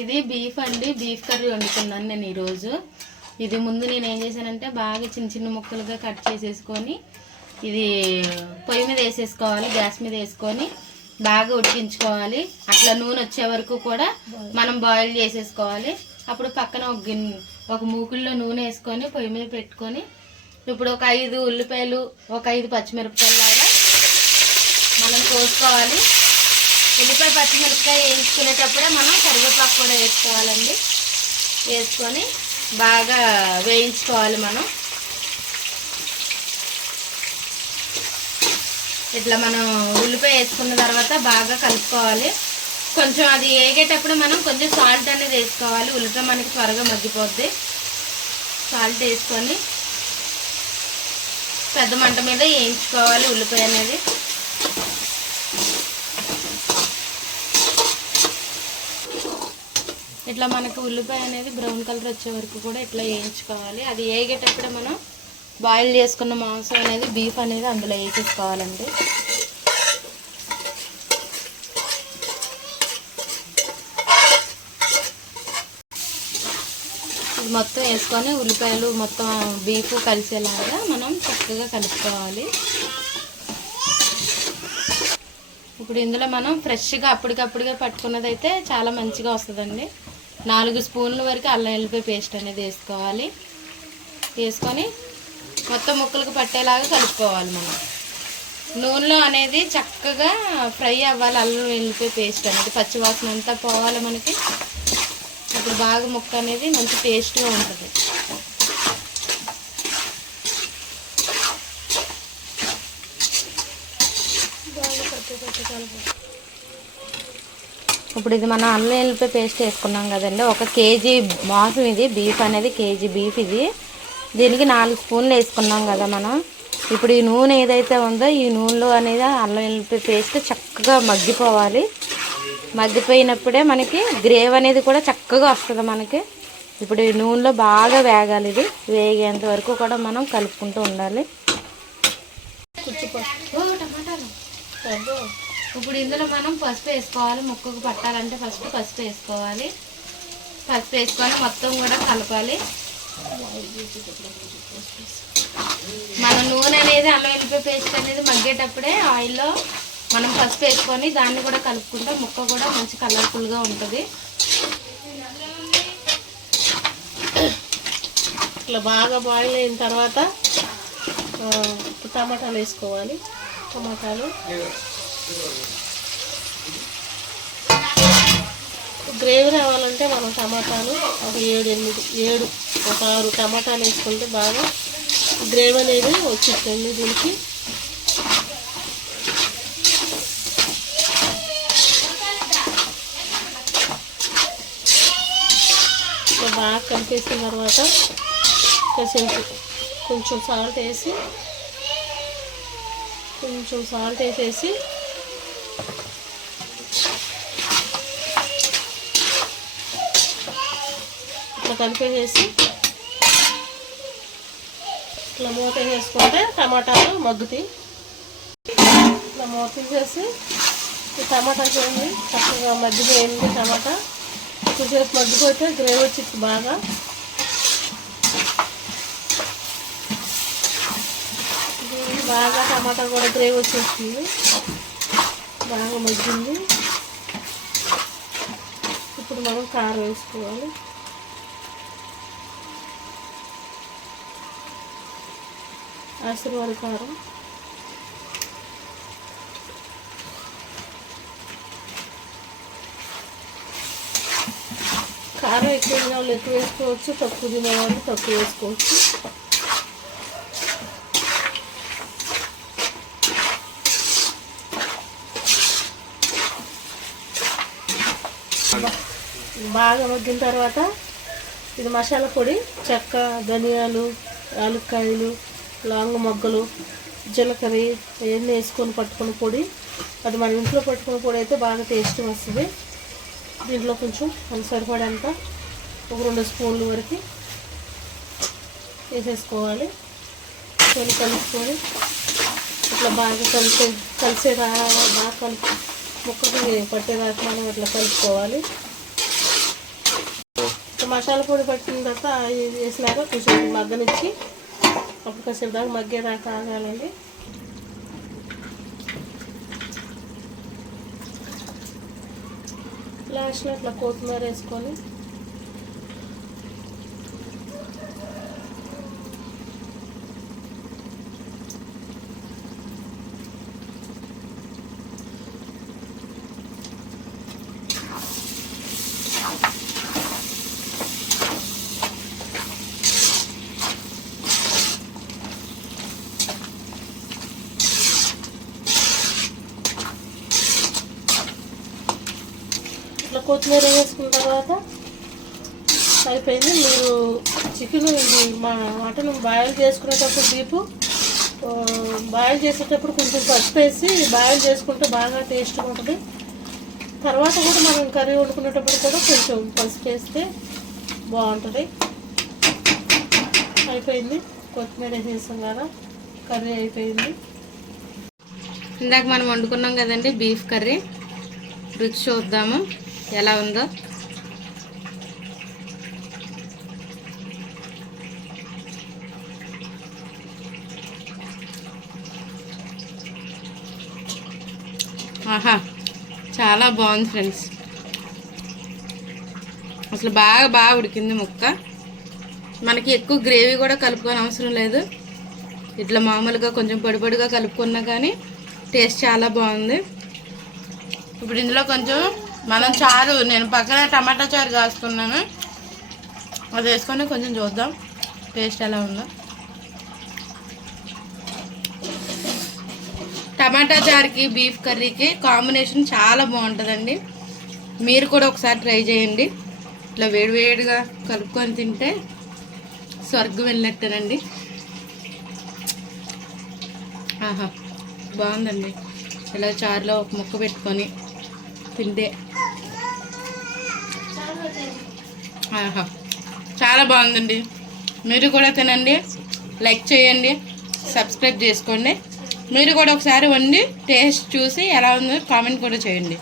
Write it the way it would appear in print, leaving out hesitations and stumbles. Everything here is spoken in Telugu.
ఇది బీఫ్ అండి, బీఫ్ కర్రీ వండుకున్నాను నేను ఈరోజు. ఇది ముందు నేను ఏం చేశానంటే బాగా చిన్న చిన్న ముక్కలుగా కట్ చేసేసుకొని ఇది పొయ్యి మీద వేసేసుకోవాలి, గ్యాస్ మీద వేసుకొని బాగా ఉడికించుకోవాలి. అట్లా నూనె వచ్చే వరకు కూడా మనం బాయిల్ చేసేసుకోవాలి. అప్పుడు పక్కన ఒక మూకుల్లో నూనె వేసుకొని పొయ్యి మీద పెట్టుకొని ఇప్పుడు ఒక 5 ఉల్లిపాయలు, ఒక 5 పచ్చిమిరపకాయలు లాగా మనం కోసుకోవాలి. ఉల్లిపాయ పచ్చిమిరపకాయ వేయించుకునేటప్పుడే మనం కరివేపాకు కూడా వేసుకోవాలండి. వేసుకొని బాగా వేయించుకోవాలి. మనం ఇట్లా మనం ఉల్లిపాయ వేసుకున్న తర్వాత బాగా కలుపుకోవాలి. కొంచెం అది వేగేటప్పుడు మనం కొంచెం సాల్ట్ అనేది వేసుకోవాలి. ఉల్లిపాయ మనకి త్వరగా మగ్గిపోద్ది. సాల్ట్ వేసుకొని పెద్ద మంట మీద వేయించుకోవాలి ఉల్లిపాయ అనేది. ఇట్లా మనకు ఉల్లిపాయ అనేది బ్రౌన్ కలర్ వచ్చే వరకు కూడా ఇట్లా వేయించుకోవాలి. అది వేగేటప్పుడే మనం బాయిల్ చేసుకున్న మాంసం అనేది, బీఫ్ అనేది అందులో వేసేసుకోవాలండి. ఇది మొత్తం వేసుకొని ఉల్లిపాయలు మొత్తం బీఫ్ కలిసేలాగా మనం చక్కగా కలుపుకోవాలి. ఇప్పుడు ఇందులో మనం ఫ్రెష్గా అప్పటికప్పుడుగా పట్టుకున్నది అయితే చాలా మంచిగా వస్తుందండి. 4 స్పూన్ల వరకు అల్లం వెల్లిపాయ పేస్ట్ అనేది వేసుకోవాలి. వేసుకొని మొత్తం ముక్కలకు పట్టేలాగా కలుపుకోవాలి. మనం నూనెలో అనేది చక్కగా ఫ్రై అవ్వాలి. అల్లం వెల్లిపాయ పేస్ట్ అనేది పచ్చివాసన అంతా పోవాలి మనకి. ఇప్పుడు బాగా ముక్క అనేది మంచి టేస్ట్గా ఉంటుంది. ఇప్పుడు ఇది మనం అల్లం వెల్లిపాయ పేస్ట్ వేసుకున్నాం కదండి. 1 కేజీ మాంసం ఇది, బీఫ్ అనేది కేజీ బీఫ్ ఇది. దీనికి 4 స్పూన్లు వేసుకున్నాం కదా మనం. ఇప్పుడు ఈ నూనె ఏదైతే ఉందో ఈ నూనెలో అనేది అల్లం వెల్లిపాయ పేస్ట్ చక్కగా మగ్గిపోవాలి. మగ్గిపోయినప్పుడే మనకి గ్రేవీ అనేది కూడా చక్కగా వస్తుంది మనకి. ఇప్పుడు ఈ నూనెలో బాగా వేగాలి. ఇది వేగేంత వరకు కూడా మనం కలుపుకుంటూ ఉండాలి. ఇప్పుడు ఇందులో మనం పసుపు వేసుకోవాలి. ముక్కకు పట్టాలంటే ఫస్ట్ పసుపు వేసుకోవాలి. పసుపు వేసుకొని మొత్తం కూడా కలపాలి. మన నూనె అనేది అల్లం వెల్లిపాయ పేస్ట్ అనేది మగ్గేటప్పుడే ఆయిల్లో మనం పసుపు వేసుకొని దాన్ని కూడా కలుపుకుంటే ముక్క కూడా మంచి కలర్ఫుల్గా ఉంటుంది. ఇట్లా బాగా బాయిల్ అయిన తర్వాత టమాటాలు వేసుకోవాలి. టమాటాలు గ్రేవీ రావాలంటే మనం టమాటాలు ఒక 7 ఒక 6 టమాటాలు వేసుకుంటే బాగా గ్రేవీ అనేది వచ్చిందండి. దీనికి బాగా కలిపేసిన తర్వాత కొంచెం సాల్ట్ వేసేసి ఇట్లా కలిపేసేసి ఇట్లా మూత వేసుకుంటే టమాటాలు మగ్గుతాయి. ఇట్లా మూత తీసేసి ఈ టమాటా చూడండి చక్కగా మగ్గిపోయింది. టమాటా కొంచెంసేపు మగ్గిపోతే గ్రేవీ వచ్చింది బాగా. బాగా టమాటా కూడా గ్రేవీ వచ్చేస్తుంది, బాగా మగ్గింది. ఇప్పుడు మనం కారం వేసుకోవాలి. ఆశీర్వాద కారం, కారం ఎక్కువ తినే వాళ్ళు ఎక్కువ వేసుకోవచ్చు, తక్కువ తినేవాళ్ళు తక్కువ వేసుకోవచ్చు. బాగా మగ్గిన తర్వాత ఇది మసాలా పొడి, చెక్క, ధనియాలు, యాలక్కాయలు, లవంగ మొగ్గలు, జీలకర్ర ఇవన్నీ వేసుకొని పట్టుకున్న పొడి. అది మన ఇంట్లో పట్టుకున్న పొడి అయితే బాగా టేస్ట్ వస్తుంది. దీంట్లో కొంచెం సరిపడేంత ఒక 2 స్పూన్ల వరకు వేసేసుకోవాలి. కలుపుకొని ఇట్లా బాగా బాగా ముక్కకి పట్టేదాకా మనం ఇట్లా కలుపుకోవాలి. మసాలా పొడి పట్టిన తర్వాత ఇది వేసినాక కొంచెం మగ్గనిచ్చి అప్పుడు కాసేపు దాకా మగ్గేదాకా ఆగాలండి. లాస్ట్లో ఇట్లా కొత్తిమీర వేసుకొని ఇట్లా కొత్తిమీర వేసుకున్న తర్వాత అయిపోయింది. మీరు చికెన్ ఇది మటన్ బాయిల్ చేసుకునేటప్పుడు డీపు బాయిల్ చేసేటప్పుడు కొంచెం పసుపు వేసి బాయిల్ చేసుకుంటే బాగా టేస్ట్గా ఉంటుంది. తర్వాత కూడా మనం కర్రీ వండుకునేటప్పుడు కూడా కొంచెం పసుపు వేస్తే బాగుంటుంది. అయిపోయింది, కొత్తిమీర వేసేసాం కదా, కర్రీ అయిపోయింది. ఇందాక మనం వండుకున్నాం కదండి బీఫ్ కర్రీ, రుచి చూద్దాము ఎలా ఉందో. ఆహా, చాలా బాగుంది ఫ్రెండ్స్. అసలు బాగా ఉడికింది ముక్క. మనకి ఎక్కువ గ్రేవీ కూడా కలుపుకొని అవసరం లేదు. ఇట్లా మామూలుగా కొంచెం పొడిగా కలుపుకున్నా కానీ టేస్ట్ చాలా బాగుంది. ఇప్పుడు ఇందులో కొంచెం మనం చారు, నేను పక్కన టమాటా చారు కాస్తున్నాను, అది వేసుకొని కొంచెం చూద్దాం టేస్ట్ ఎలా ఉందో. టమాటా చారుకి బీఫ్ కర్రీకి కాంబినేషన్ చాలా బాగుంటుందండి. మీరు కూడా ఒకసారి ట్రై చేయండి. ఇట్లా వేడివేడిగా కలుపుకొని తింటే స్వర్గం వెళ్ళినట్టేనండి. ఆహా, బాగుందండి. ఇలా చారులో ఒక ముక్క పెట్టుకొని తింటే ఆహా, చాలా బాగుందండి. మీరు కూడా తినండి, లైక్ చేయండి, సబ్స్క్రైబ్ చేసుకోండి. మీరు కూడా ఒకసారి వండి టేస్ట్ చూసి ఎలా ఉందో కామెంట్ కూడా చేయండి.